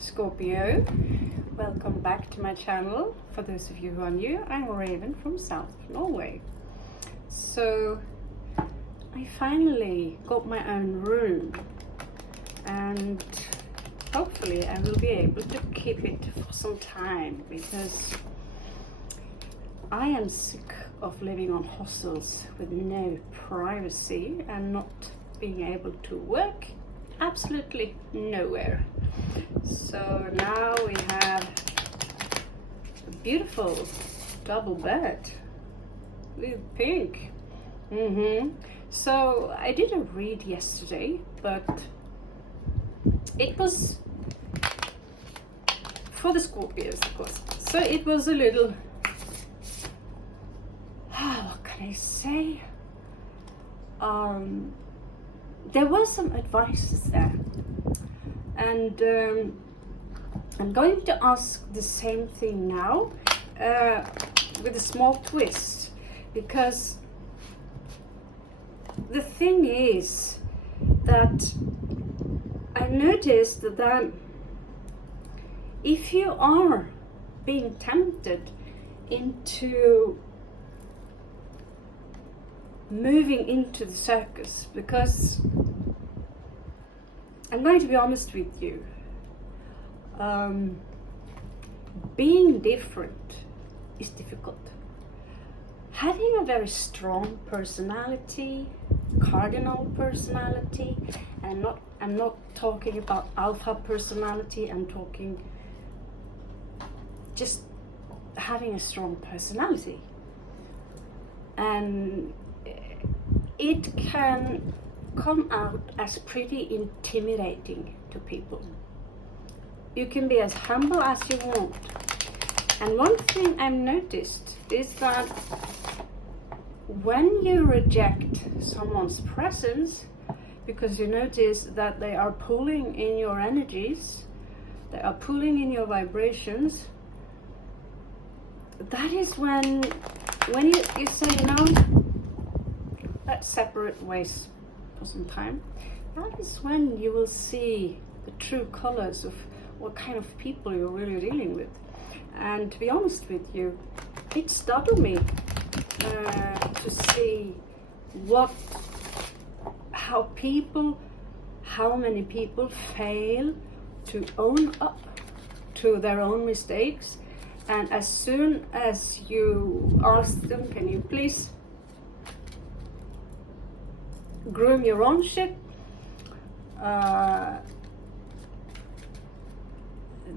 Scorpio. Welcome back to my channel. For those of you who are new, I'm Raven from South Norway. So I finally got my own room and hopefully I will be able to keep it for some time because I am sick of living on hostels with no privacy and not being able to work absolutely nowhere. So now we have a beautiful double bed with pink. So I did a read yesterday, but it was for the Scorpios, of course. So it was a little, what can I say? There were some advices there, and I'm going to ask the same thing now with a small twist, because the thing is that I noticed that if you are being tempted into moving into the circus, because I'm going to be honest with you, being different is difficult. Having a very strong personality, cardinal personality, and I'm not talking about alpha personality, I'm talking just having a strong personality. And it can come out as pretty intimidating to people. You can be as humble as you want. And one thing I've noticed is that when you reject someone's presence because you notice that they are pulling in your energies, they are pulling in your vibrations, that is when you say, let's separate ways for some time. That is when you will see the true colors of what kind of people you're really dealing with. And to be honest with you, it startled me to see how many people fail to own up to their own mistakes. And as soon as you ask them, can you please groom your own shit,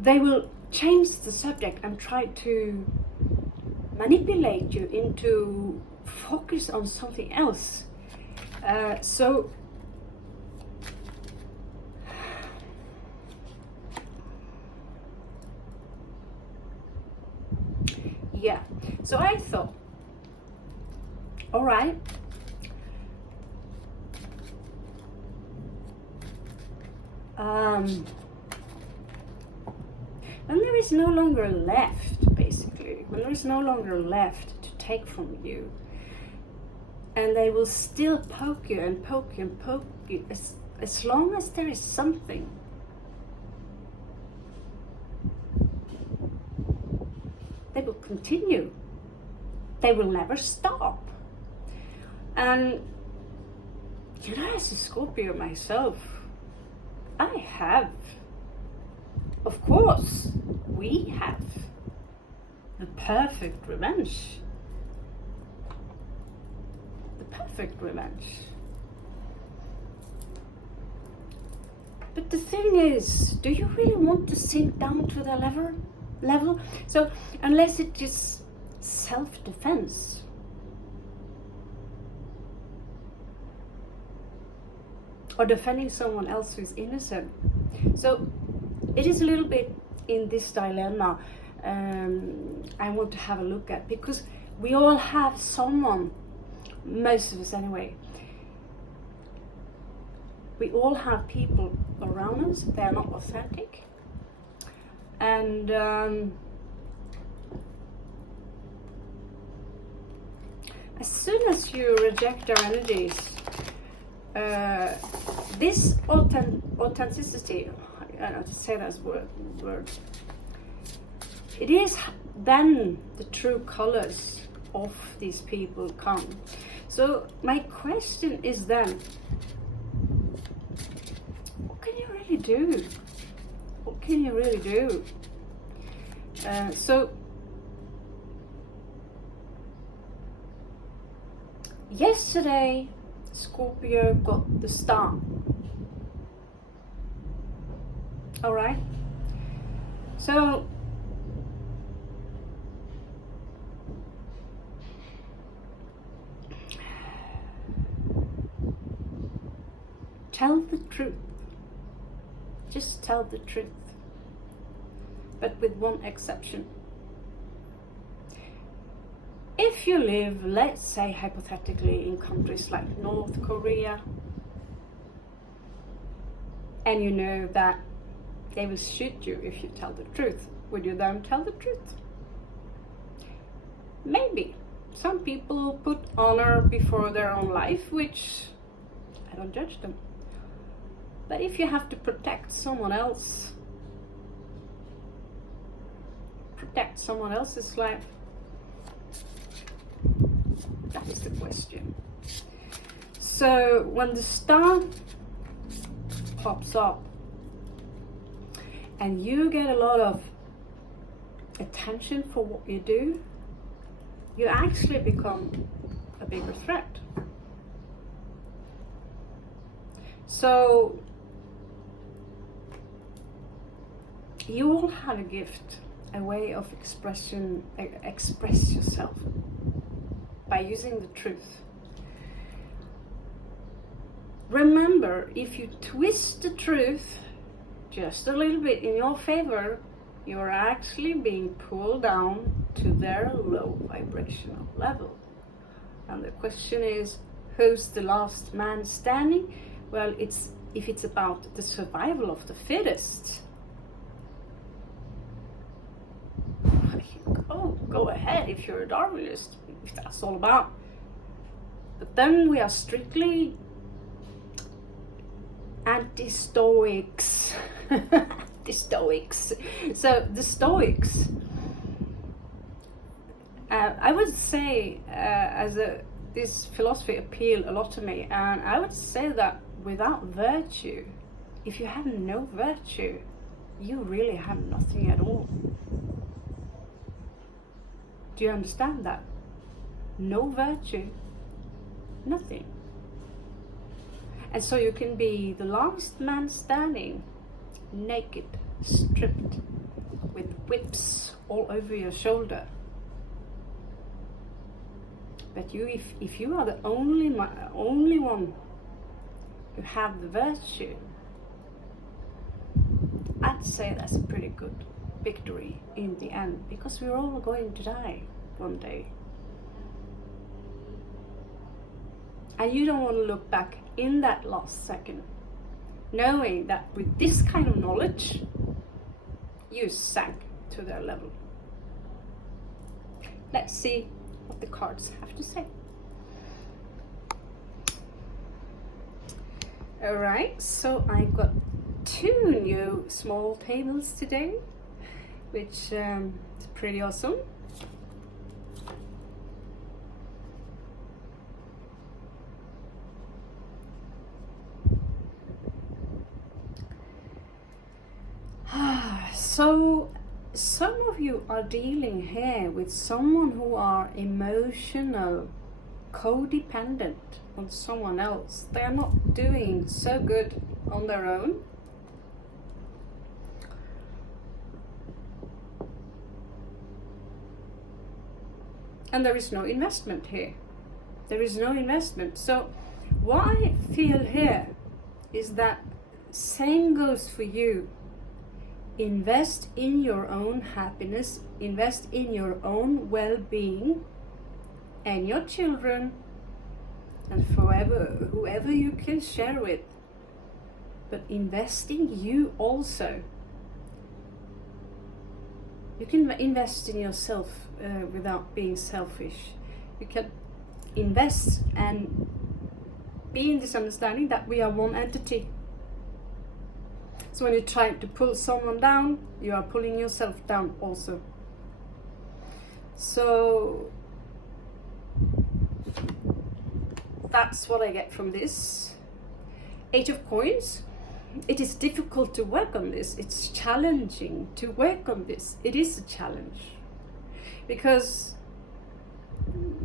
they will change the subject and try to manipulate you into focus on something else. So I thought, all right, when there is no longer left, basically, when there is no longer left to take from you, and they will still poke you and poke you and poke you, as long as there is something, they will continue. They will never stop. And as a Scorpio myself, I have, of course, we have the perfect revenge. The perfect revenge. But the thing is, do you really want to sink down to the level? So unless it's just self-defense, or defending someone else who is innocent. So it is a little bit in this dilemma I want to have a look at, because we all have someone, most of us anyway, we all have people around us, they are not authentic, and as soon as you reject their energies, this authenticity, to say those words. It is then the true colors of these people come. So my question is then, what can you really do? What can you really do? So yesterday Scorpio got the star. All right. So tell the truth. Just tell the truth. But with one exception. If you live, let's say hypothetically, in countries like North Korea, and you know that they will shoot you if you tell the truth, would you then tell the truth? Maybe. Some people put honor before their own life, which I don't judge them. But if you have to protect someone else, protect someone else's life, that is the question. So when the star pops up and you get a lot of attention for what you do, you actually become a bigger threat. So you all have a gift, a way of express yourself by using the truth. Remember, if you twist the truth just a little bit in your favor, you are actually being pulled down to their low vibrational level. And the question is, who's the last man standing? Well, if it's about the survival of the fittest, go ahead if you're a Darwinist, if that's all about. But then we are strictly anti-Stoics. Anti-Stoics. So the Stoics, I would say, this philosophy appealed a lot to me, and I would say that without virtue, if you have no virtue, you really have nothing at all. Do you understand that? No virtue, nothing. And so you can be the last man standing, naked, stripped, with whips all over your shoulder. But if you are the only one who have the virtue, I'd say that's a pretty good victory in the end, because we're all going to die one day. And you don't want to look back in that last second knowing that with this kind of knowledge you sank to their level. Let's see what the cards have to say. Alright, so I got 2 new small tables today, which is pretty awesome. So some of you are dealing here with someone who are emotional, codependent on someone else. They are not doing so good on their own. And there is no investment here. There is no investment. So what I feel here is that same goes for you. Invest in your own happiness, invest in your own well-being and your children and whoever you can share with. But invest in you also. You can invest in yourself without being selfish. You can invest and be in this understanding that we are one entity. So when you try to pull someone down, you are pulling yourself down also. So that's what I get from this. 8 of Coins. It is difficult to work on this. It's challenging to work on this. It is a challenge. Because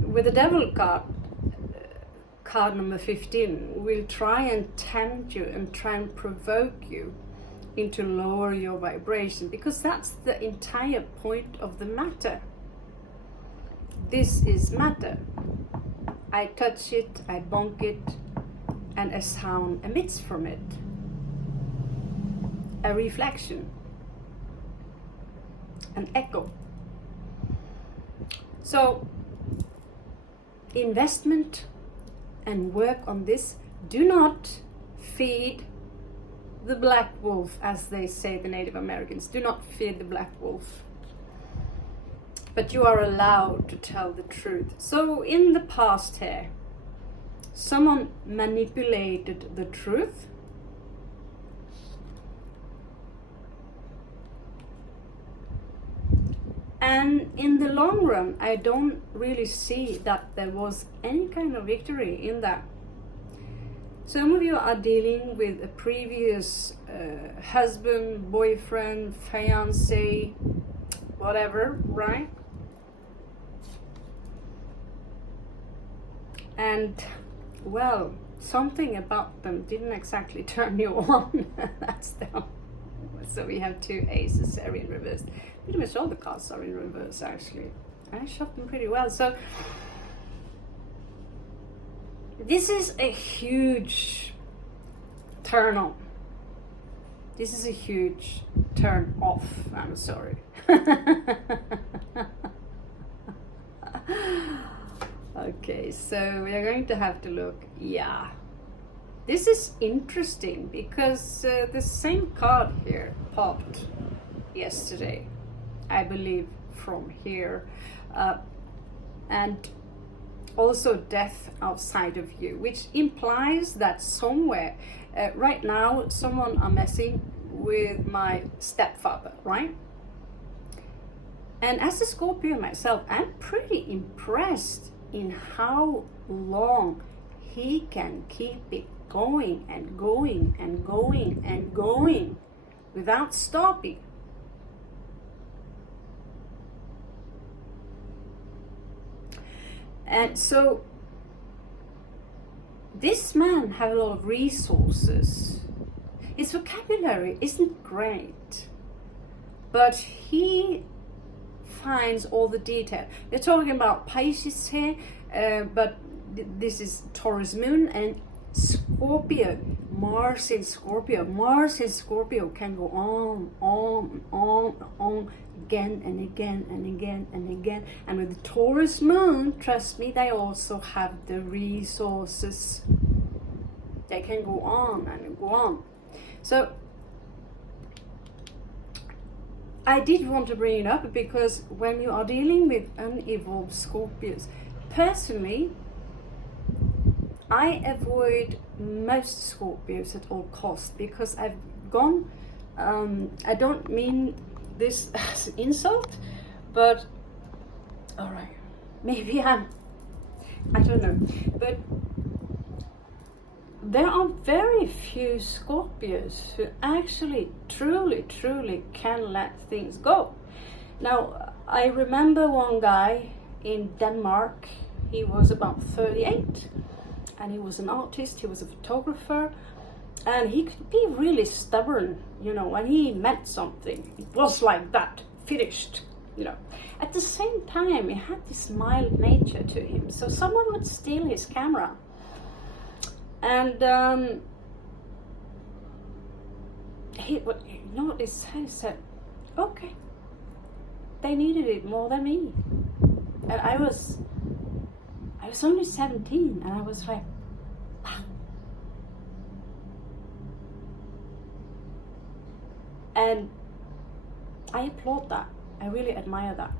with the Devil card, card number 15, will try and tempt you and try and provoke you into lower your vibration, because that's the entire point of the matter. This is matter. I touch it, I bonk it, and a sound emits from it. A reflection, an echo. So, investment and work on this. Do not feed the black wolf, as they say, the Native Americans. Do not feed the black wolf. But you are allowed to tell the truth. So in the past here, someone manipulated the truth. And in the long run, I don't really see that there was any kind of victory in that. Some of you are dealing with a previous husband, boyfriend, fiancé, whatever, right? And, well, something about them didn't exactly turn you on. That's them. So we have 2 aces there in reverse. Pretty much all the cards are in reverse, actually. I shot them pretty well. So this is a huge turn on. This is a huge turn off. I'm sorry. Okay, so we are going to have to look. Yeah. This is interesting because the same card here popped yesterday, I believe, from here. And also death outside of you, which implies that somewhere, right now, someone are messing with my stepfather, right? And as a Scorpio myself, I'm pretty impressed in how long he can keep it going and going and going and going without stopping. And so this man have a lot of resources. His vocabulary isn't great, but he finds all the detail. We're talking about Pisces here, but this is Taurus moon and Scorpio, Mars in Scorpio. Mars in Scorpio can go on again and again and again and again. And with the Taurus moon, trust me, they also have the resources. They can go on and go on. So I did want to bring it up because when you are dealing with unevolved Scorpios, personally, I avoid most Scorpios at all costs because I've gone, I don't mean this as an insult, but alright, maybe I don't know, but there are very few Scorpios who actually truly can let things go. Now, I remember one guy in Denmark. He was about 38 and he was an artist, he was a photographer, and he could be really stubborn, you know, when he meant something. It was like that, finished, you know. At the same time, he had this mild nature to him, so someone would steal his camera. And he said, okay, they needed it more than me. And I was only 17, and I was like, wow. And I applaud that. I really admire that.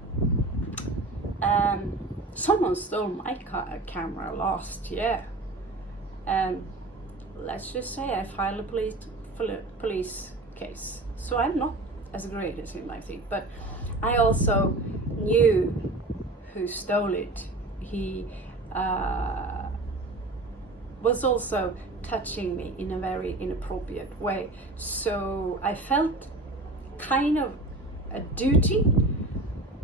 Someone stole my camera last year. Let's just say I filed a police case. So I'm not as great as him, I think. But I also knew who stole it. He was also touching me in a very inappropriate way. So I felt kind of a duty.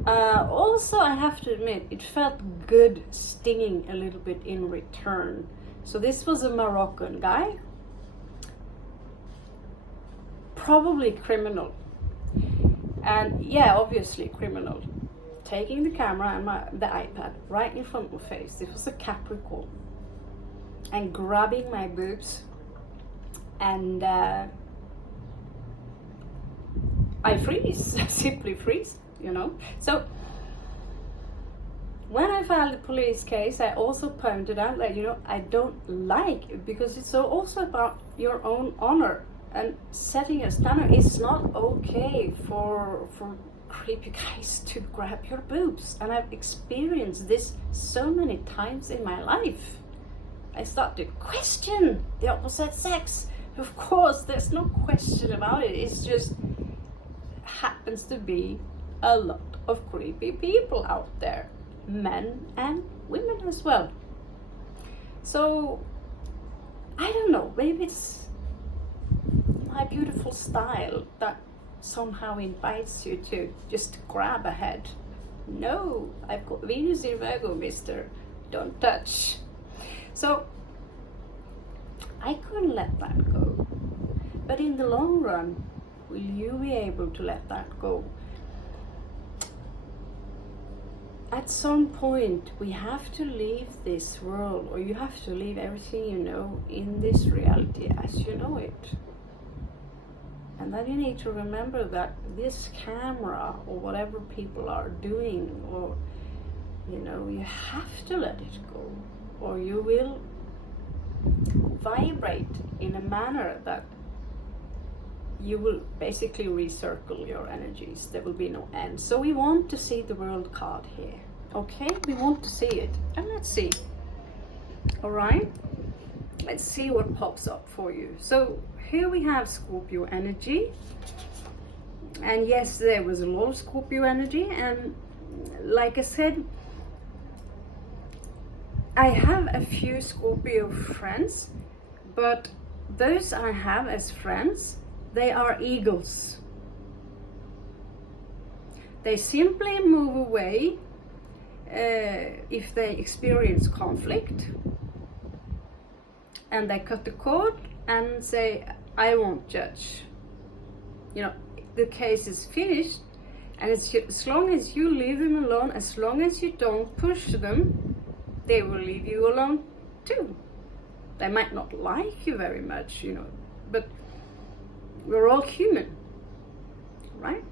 Also, I have to admit, it felt good stinging a little bit in return. So this was a Moroccan guy, probably criminal. And yeah, obviously criminal. Taking the camera and the iPad right in front of my face. It was a Capricorn. And grabbing my boobs. And I freeze, simply freeze, you know. So when I filed the police case, I also pointed out that, you know, I don't like it, because it's also about your own honor. And setting a standard. It's not okay for creepy guys to grab your boobs. And I've experienced this so many times in my life. I start to question the opposite sex. Of course, there's no question about it. It's just happens to be a lot of creepy people out there. Men and women as well. So, I don't know, maybe it's my beautiful style that somehow invites you to just grab a head. No, I've got Venus in Virgo, mister. Don't touch. So I couldn't let that go. But in the long run, will you be able to let that go? At some point, we have to leave this world, or you have to leave everything you know in this reality as you know it. And then you need to remember that this camera, or whatever people are doing, or, you know, you have to let it go, or you will vibrate in a manner that you will basically recircle your energies. There will be no end. So we want to see the world card here. Okay, we want to see it. And let's see. All right, let's see what pops up for you. So here we have Scorpio energy. And yes, there was a lot of Scorpio energy. And like I said, I have a few Scorpio friends, but those I have as friends, they are eagles. They simply move away if they experience conflict, and they cut the cord and say, I won't judge. You know, the case is finished, and as long as you leave them alone, as long as you don't push them, they will leave you alone too. They might not like you very much, you know, but we're all human, right?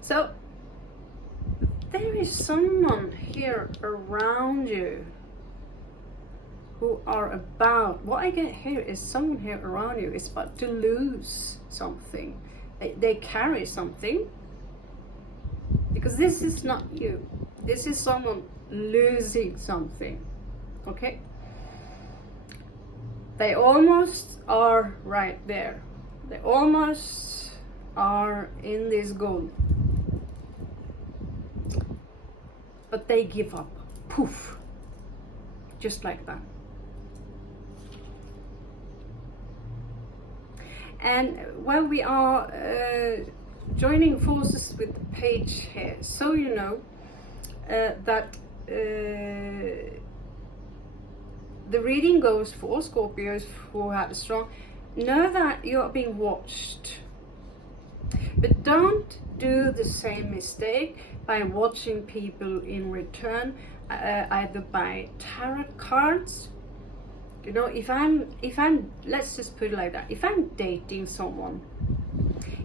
So there is someone here around you who are about, what I get here is someone here around you is about to lose something. They carry something, because this is not you. This is someone losing something, okay? They almost are right there. They almost are in this goal. But they give up. Poof. Just like that. And while we are joining forces with the page here, so you know that the reading goes for Scorpios who had a strong, know that you are being watched. But don't do the same mistake by watching people in return, either by tarot cards. You know, if I'm, let's just put it like that. If I'm dating someone,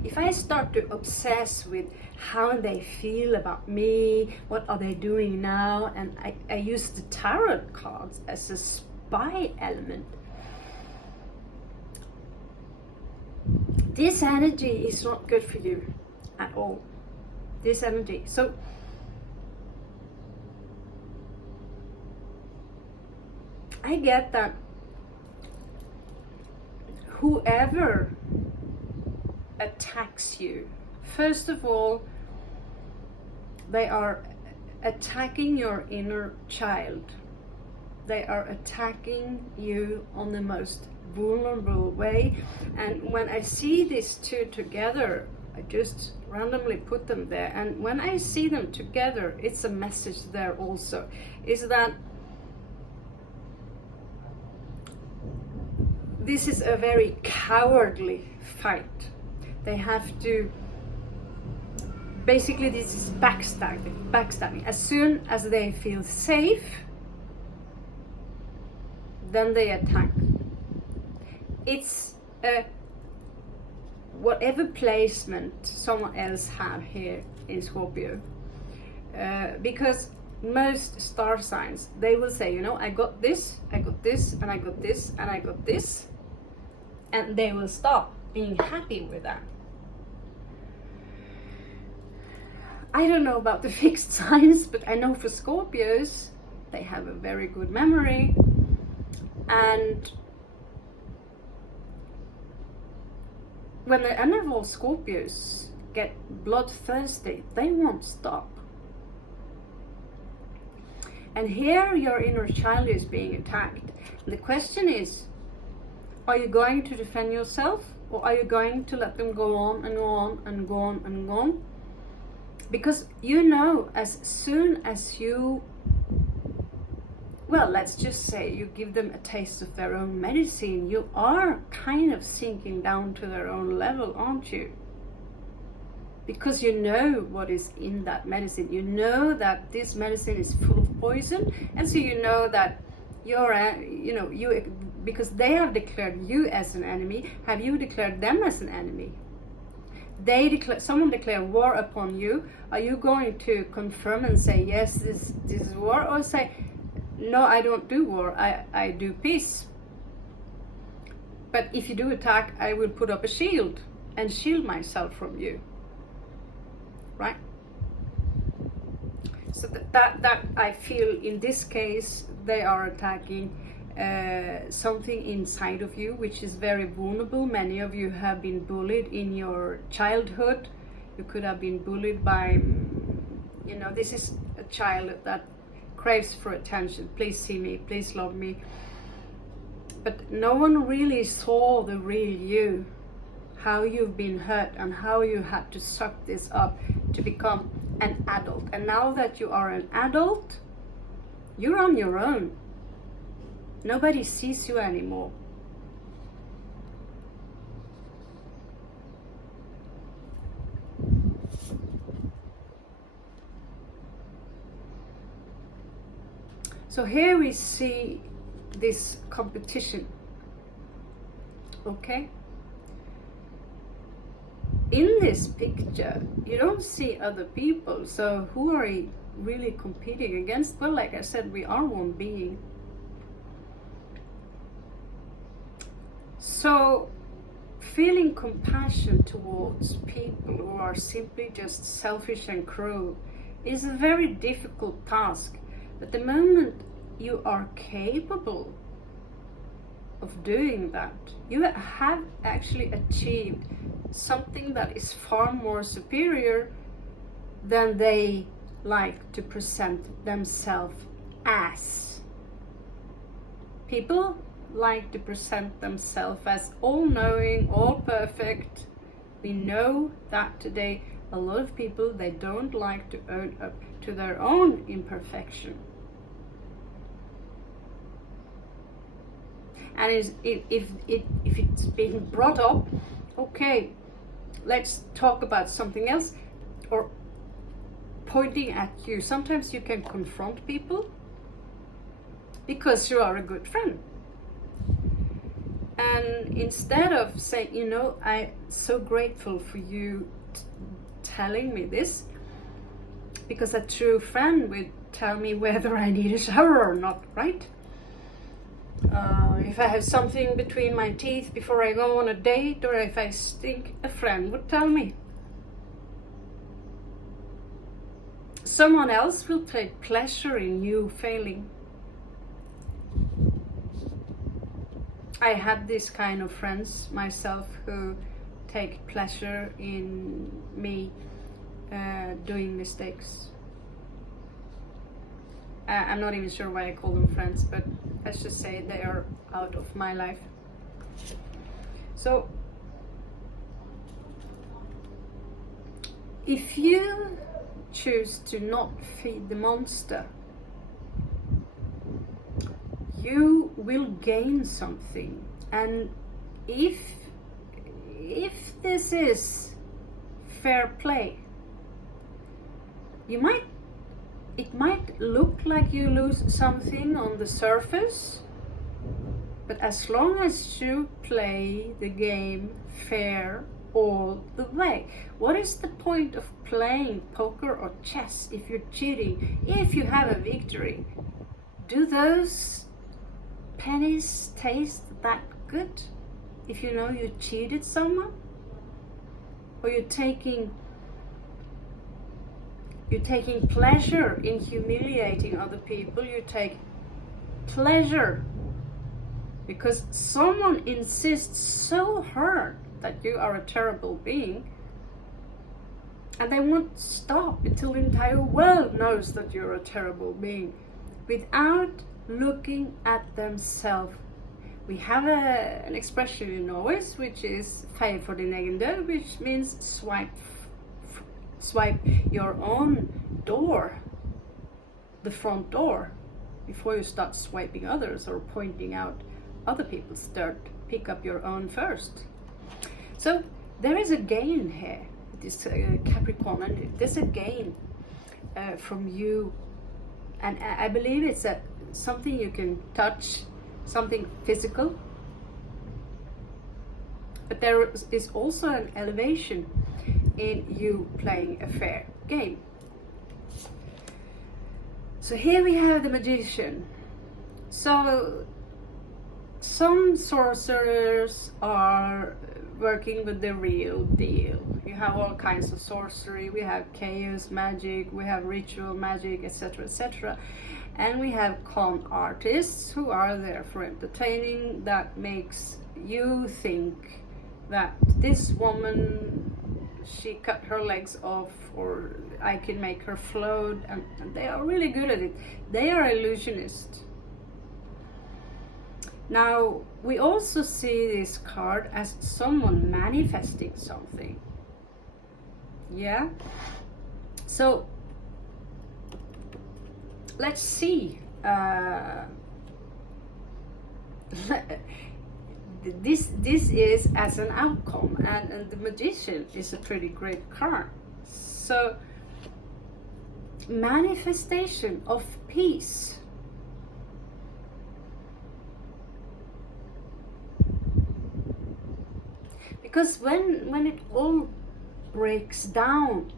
if I start to obsess with how they feel about me, what are they doing now, and I use the tarot cards as a spy element, this energy is not good for you at all. This energy. So I get that whoever attacks you, first of all, they are attacking your inner child. They are attacking you on the most vulnerable way. And when I see these two together, I just randomly put them there. And when I see them together, it's a message there also. Is that this is a very cowardly fight. They have to, basically this is backstabbing. As soon as they feel safe, then they attack. It's whatever placement someone else have here in Scorpio. Because most star signs, they will say, you know, I got this, and I got this, and I got this. And they will stop being happy with that. I don't know about the fixed signs, but I know for Scorpios, they have a very good memory. And when the unable Scorpios get bloodthirsty, they won't stop. And here your inner child is being attacked. The question is, are you going to defend yourself, or are you going to let them go on and go on and go on and go on? Because you know, as soon as you, well, let's just say you give them a taste of their own medicine, you are kind of sinking down to their own level, aren't you? Because you know what is in that medicine. You know that this medicine is full of poison, and so you know that you're, because they have declared you as an enemy, have you declared them as an enemy? Someone declare war upon you. Are you going to confirm and say, yes, this is war, or say, no, I don't do war, I do peace? But if you do attack, I will put up a shield and shield myself from you, right? So that I feel in this case, they are attacking something inside of you, which is very vulnerable. Many of you have been bullied in your childhood. You could have been bullied by, this is a child that craves for attention. Please see me, please love me. But no one really saw the real you, how you've been hurt and how you had to suck this up to become an adult. And now that you are an adult, you're on your own. Nobody sees you anymore. So here we see this competition, okay? In this picture, you don't see other people, so who are you really competing against? Well, like I said, we are one being. So, feeling compassion towards people who are simply just selfish and cruel is a very difficult task. But the moment you are capable of doing that, you have actually achieved something that is far more superior than they like to present themselves as. People like to present themselves as all-knowing, all-perfect. We know that today a lot of people, they don't like to own up to their own imperfection. And if it's being brought up, okay, let's talk about something else, or pointing at you. Sometimes you can confront people because you are a good friend. And instead of saying, I'm so grateful for you telling me this, because a true friend would tell me whether I need a shower or not, right? If I have something between my teeth before I go on a date, or if I stink, a friend would tell me. Someone else will take pleasure in you failing. I had this kind of friends myself who take pleasure in me doing mistakes. I'm not even sure why I call them friends, but let's just say they are out of my life. So if you choose to not feed the monster, you will gain something. And if this is fair play, it might look like you lose something on the surface, but as long as you play the game fair all the way. What is the point of playing poker or chess if you're cheating? If you have a victory, do those pennies taste that good if you know you cheated someone? Or you're taking pleasure in humiliating other people. You take pleasure because someone insists so hard that you are a terrible being, and they won't stop until the entire world knows that you're a terrible being without looking at themselves. We have an expression in Norway which is "feie for din egen dør," which means swipe your own door, the front door, before you start swiping others or pointing out other people's dirt. Pick up your own first. So there is a gain here, this Capricorn, and there's a gain from you, and I believe it's something you can touch, something physical, but there is also an elevation in you playing a fair game. So here we have the Magician. So some sorcerers are working with the real deal. You have all kinds of sorcery. We have chaos magic, we have ritual magic, etc., etc. And we have con artists who are there for entertaining, that makes you think that this woman, she cut her legs off, or I can make her float, and they are really good at it. They are illusionists. Now, we also see this card as someone manifesting something. Yeah? So, let's see. This is as an outcome, and the Magician is a pretty great card. So, manifestation of peace. Because when it all breaks down,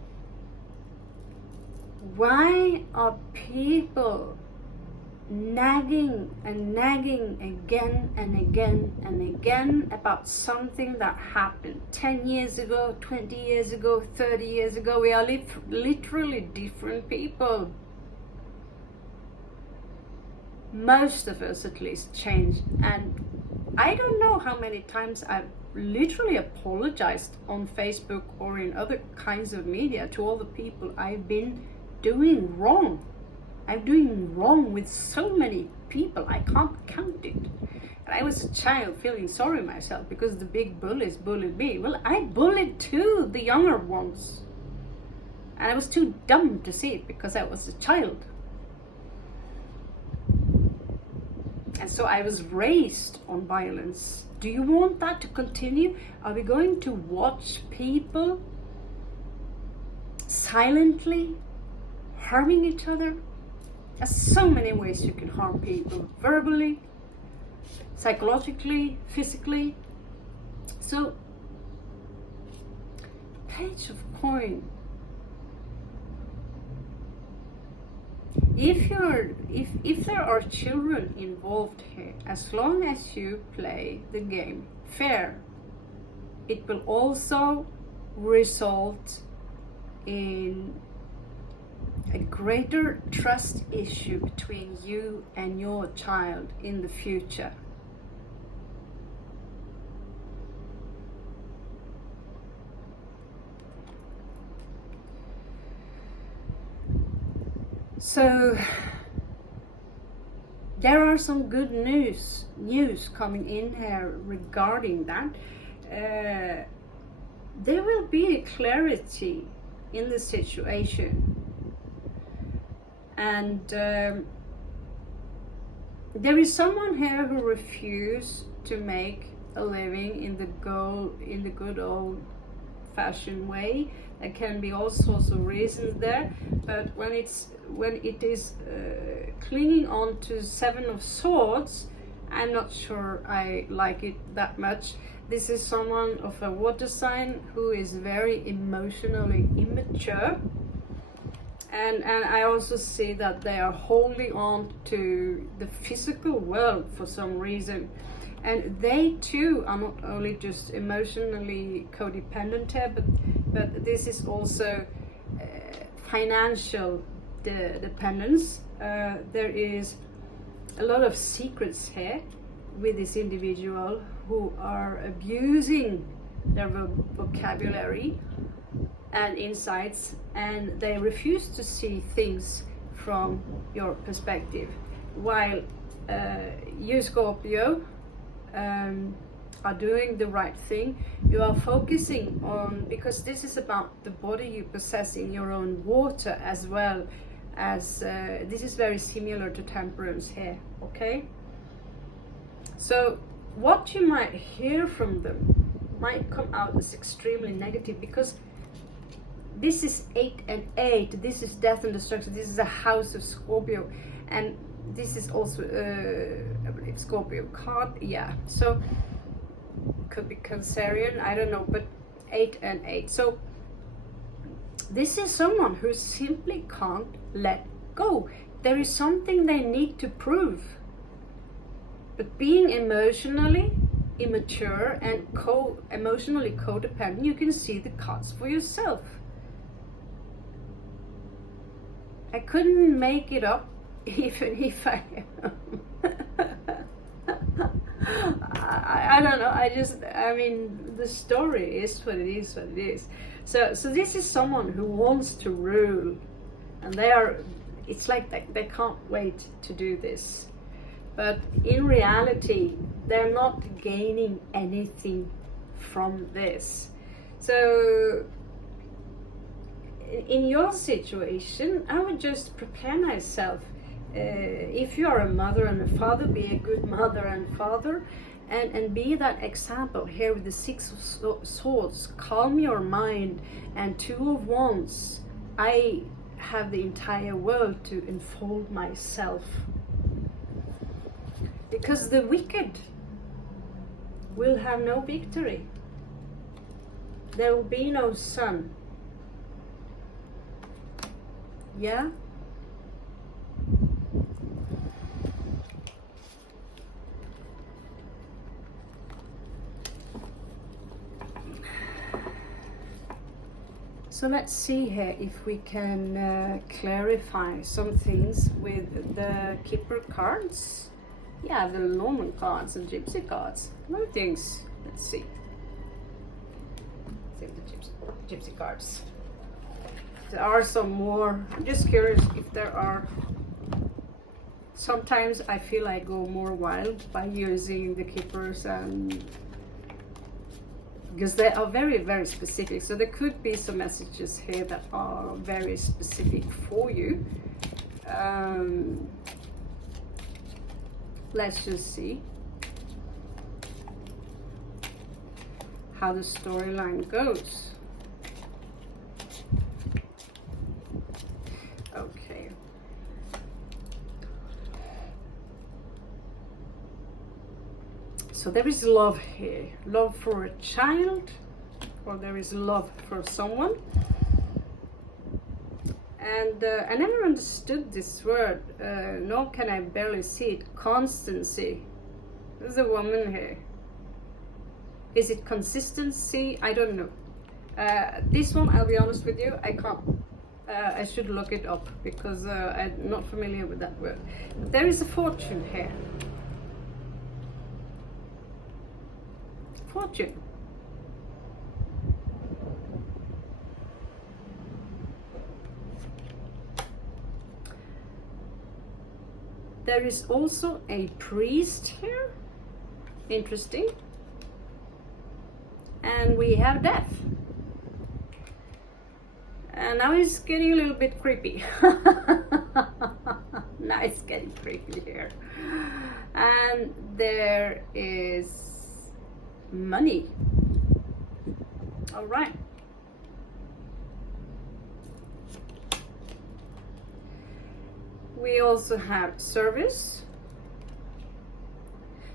why are people nagging again and again and again about something that happened 10 years ago, 20 years ago, 30 years ago? We are literally different people. Most of us at least changed, and I don't know how many times I've literally apologized on Facebook or in other kinds of media to all the people I've been doing wrong. I'm doing wrong with so many people, I can't count it. And I was a child feeling sorry myself because the big bullies bullied me. Well, I bullied too, the younger ones. And I was too dumb to see it because I was a child. And so I was raised on violence. Do you want that to continue? Are we going to watch people silently harming each other? There's so many ways you can harm people. Verbally, psychologically, physically. So, Page of Coin. If there are children involved here, as long as you play the game fair, it will also result in a greater trust issue between you and your child in the future. So there are some good news coming in here regarding that. There will be a clarity in the situation, and there is someone here who refused to make a living in the good old fashioned way. There can be all sorts of reasons there, but when it is clinging on to Seven of Swords, I'm not sure I like it that much. This is someone of a water sign who is very emotionally immature, and I also see that they are holding on to the physical world for some reason. And they too are not only just emotionally codependent here, but this is also financial dependence. There is a lot of secrets here with this individual who are abusing their vocabulary and insights, and they refuse to see things from your perspective. While you, Scorpio, are doing the right thing. You are focusing on, because this is about the body you possess in your own water, as well as this is very similar to temperance here, okay? So what you might hear from them might come out as extremely negative, because this is 8 and 8. This is death and destruction. This is a house of Scorpio, and this is also I believe Scorpio card, yeah. So could be Cancerian, I don't know, but 8 and 8. So this is someone who simply can't let go. There is something they need to prove. But being emotionally immature and emotionally codependent, you can see the cards for yourself. I couldn't make it up, even if I don't know, I mean, the story is what it is, what it is. So this is someone who wants to rule, and it's like they can't wait to do this. But in reality, they're not gaining anything from this. So in your situation, I would just prepare myself. If you are a mother and a father, be a good mother and father, and be that example here with the 6 of Swords. Calm your mind, and 2 of Wands. I have the entire world to unfold myself, because the wicked will have no victory. There will be no sun. Yeah. So let's see here if we can clarify some things with the Keeper cards. Yeah, the Norman cards and Gypsy cards. No things. Let's see. Let's see the Gypsy cards. There are some more. I'm just curious if there are. Sometimes I feel I go more wild by using the Keepers, and because they are very, very specific. So there could be some messages here that are very specific for you. Let's just see how the storyline goes. Okay. So there is love here. Love for a child, or there is love for someone. And I never understood this word, nor can I barely see it. Constancy. There's a woman here. Is it consistency? I don't know. This one, I'll be honest with you, I can't. I should look it up, because I'm not familiar with that word. But there is a fortune here. Fortune. There is also a priest here. Interesting. And we have death. And now it's getting a little bit creepy. Now it's getting creepy here. And there is money. All right. We also have service.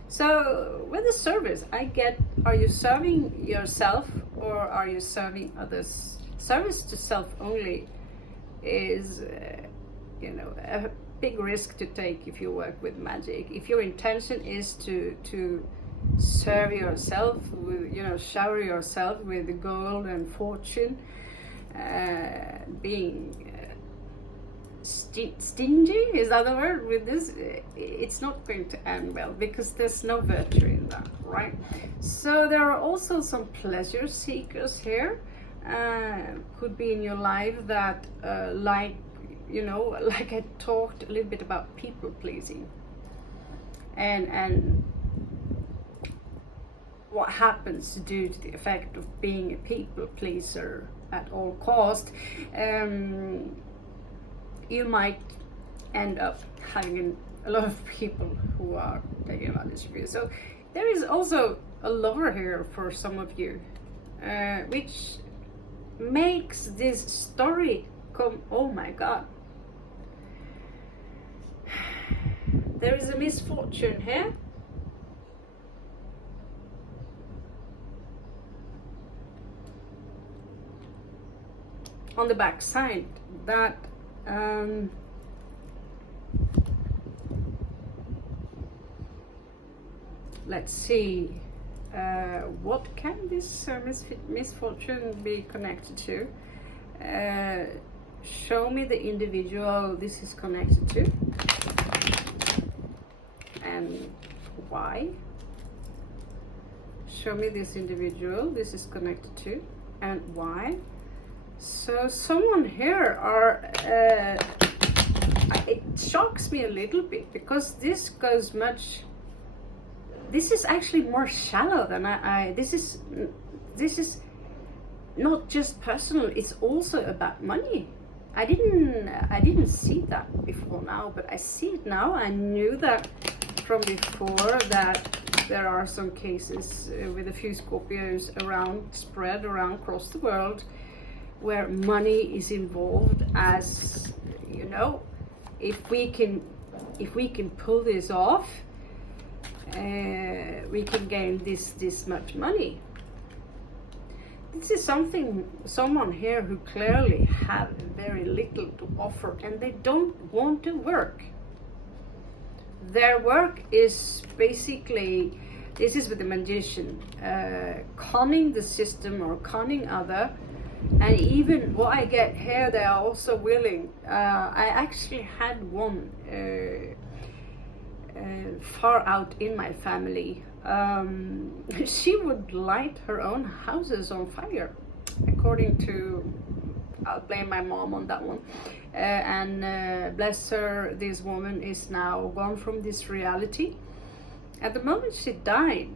So with the service, I get, are you serving yourself or are you serving others? Service to self only is, you know, a big risk to take if you work with magic. If your intention is to serve yourself, with, you know, shower yourself with gold and fortune, being stingy is that the word with this, it's not going to end well because there's no virtue in that, right? So there are also some pleasure seekers here. Could be in your life that like, you know, like I talked a little bit about people pleasing and what happens due to the effect of being a people pleaser at all cost. You might end up having a lot of people who are taking advantage of you. So there is also a lover here for some of you, which makes this story come, oh my god. There is a misfortune here. On the back side, that let's see, what can this misfortune be connected to? Show me the individual this is connected to and why. Show me this individual this is connected to and why. So someone here are, it shocks me a little bit because this goes much, this is actually more shallow than this is not just personal, it's also about money. I didn't see that before now, but I see it now. I knew that from before that there are some cases with a few Scorpios spread around across the world where money is involved, as you know. If we can pull this off, we can gain this much money. This is someone here who clearly have very little to offer and they don't want to work. Their work is basically, this is with the magician, conning the system or conning other. And even what I get here, they are also willing. I actually had one far out in my family. She would light her own houses on fire, according to, I'll blame my mom on that one. And bless her, this woman is now gone from this reality. At the moment she died,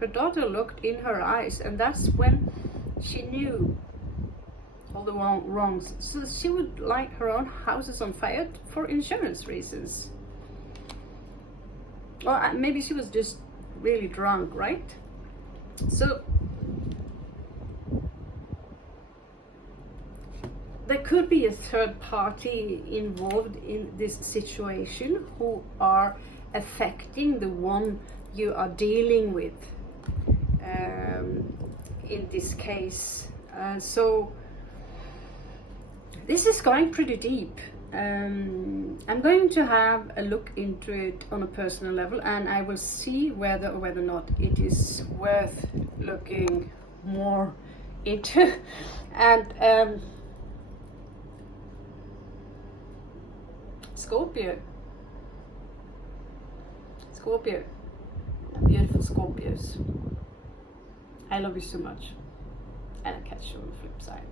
her daughter looked in her eyes, and that's when she knew all the wrongs. So she would light her own houses on fire for insurance reasons. Well, maybe she was just really drunk, right? So there could be a third party involved in this situation who are affecting the one you are dealing with. In this case, so this is going pretty deep. I'm going to have a look into it on a personal level, and I will see whether or not it is worth looking more into. And Scorpio, beautiful Scorpios, I love you so much, and I'll catch you on the flip side.